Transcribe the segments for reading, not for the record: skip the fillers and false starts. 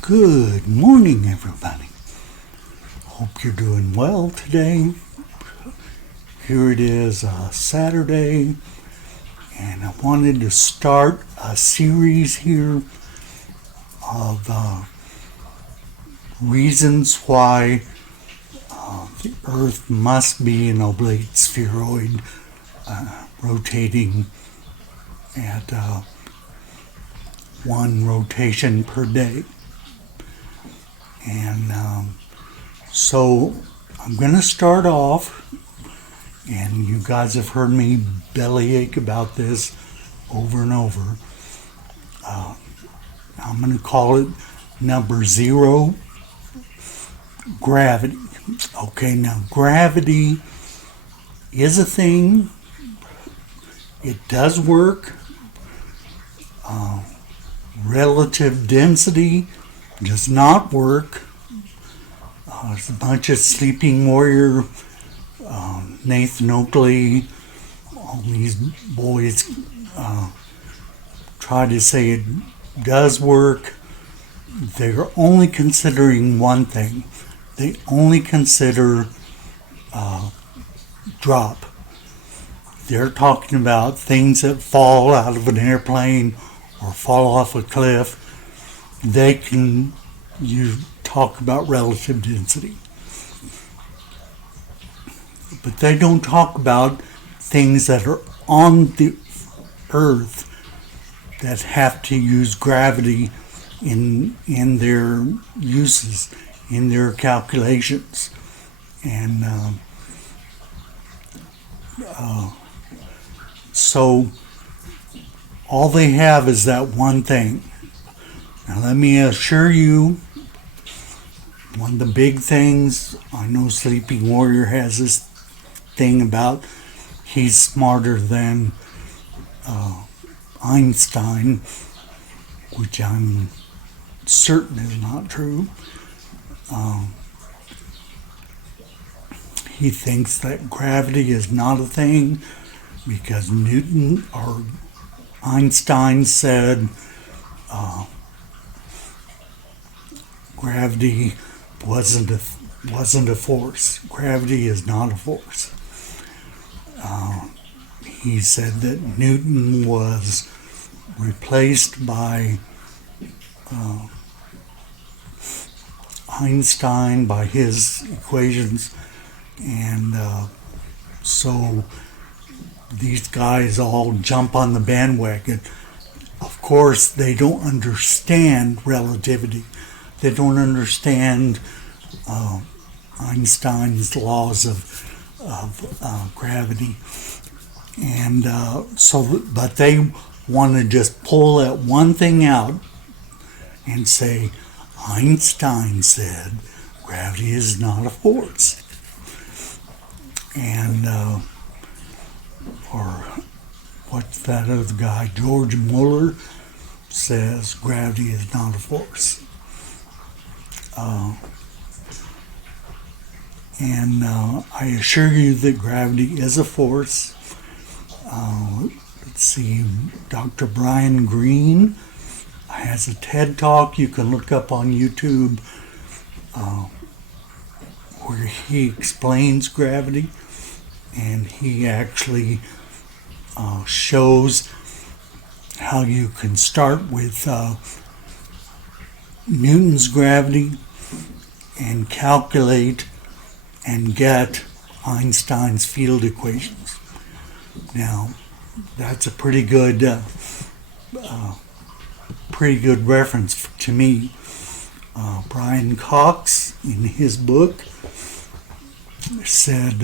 Good morning, everybody. Hope you're doing well today. Here it is, Saturday, and I wanted to start a series here of reasons why the Earth must be an oblate spheroid rotating at one rotation per day. And so I'm going to start off, and you guys have heard me bellyache about this over and over. I'm going to call it number 0, gravity. Okay, now gravity is a thing. It does work. Relative density does not work. There's a bunch of Sleeping Warrior, Nathan Oakley, all these boys try to say it does work. They're only considering one thing. They only consider drop. They're talking about things that fall out of an airplane or fall off a cliff. They can talk about relative density. But they don't talk about things that are on the Earth that have to use gravity in their uses, in their calculations. And so all they have is that one thing. Now let me assure you, one of the big things, I know Sleeping Warrior has this thing about he's smarter than Einstein, which I'm certain is not true. He thinks that gravity is not a thing because Newton or Einstein said gravity wasn't a force. Gravity is not a force. He said that Newton was replaced by Einstein by his equations, and so these guys all jump on the bandwagon. Of course, they don't understand relativity. They don't understand Einstein's laws of gravity, and but they want to just pull that one thing out and say Einstein said gravity is not a force, and or what's that other guy, George Muller, says gravity is not a force. And I assure you that gravity is a force. Let's see, Dr. Brian Greene has a TED Talk you can look up on YouTube where he explains gravity, and he actually shows how you can start with Newton's gravity and calculate and get Einstein's field equations. Now, that's a pretty good reference to me. Brian Cox, in his book, said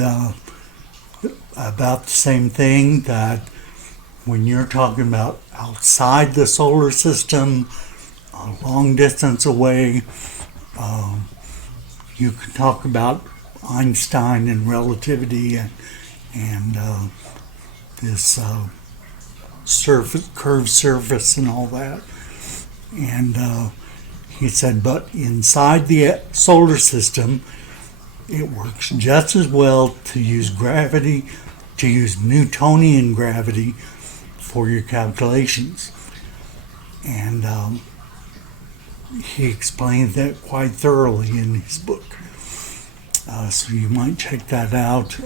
about the same thing, that when you're talking about outside the solar system, a long distance away, you can talk about Einstein and relativity and this curved surface and all that. And he said, but inside the solar system, it works just as well to use gravity, to use Newtonian gravity for your calculations. And he explained that quite thoroughly in his book. So you might check that out.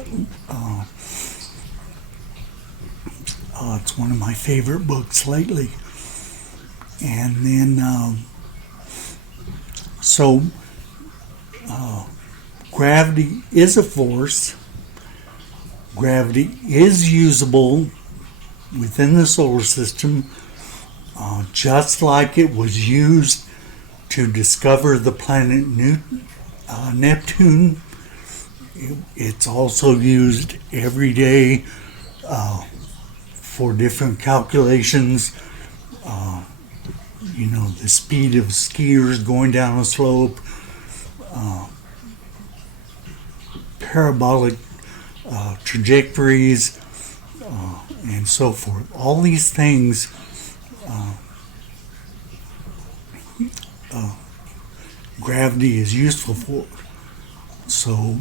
It's one of my favorite books lately. And then, so gravity is a force. Gravity is usable within the solar system, just like it was used to discover the planet Neptune. It's also used every day for different calculations. The speed of skiers going down a slope, parabolic trajectories, and so forth. All these things gravity is useful for. So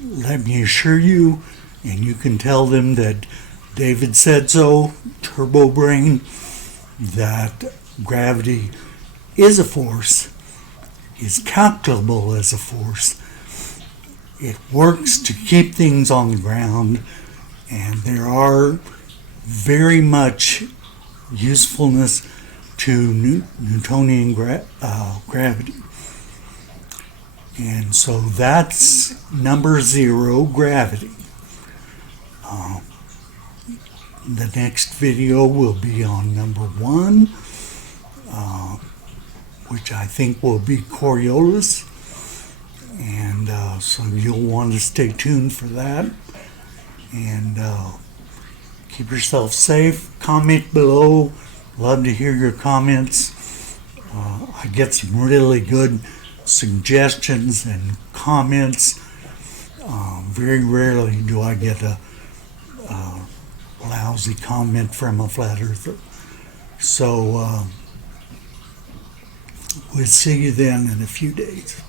let me assure you, and you can tell them that David said so, Turbo Brain, that gravity is a force, is calculable as a force. It works to keep things on the ground, and there are very much usefulness to Newtonian gravity. And so that's number 0, gravity. The next video will be on number 1, which I think will be Coriolis. And so you'll want to stay tuned for that. And keep yourself safe. Comment below. Love to hear your comments. I get some really good suggestions and comments. Very rarely do I get a lousy comment from a flat earther. So we'll see you then in a few days.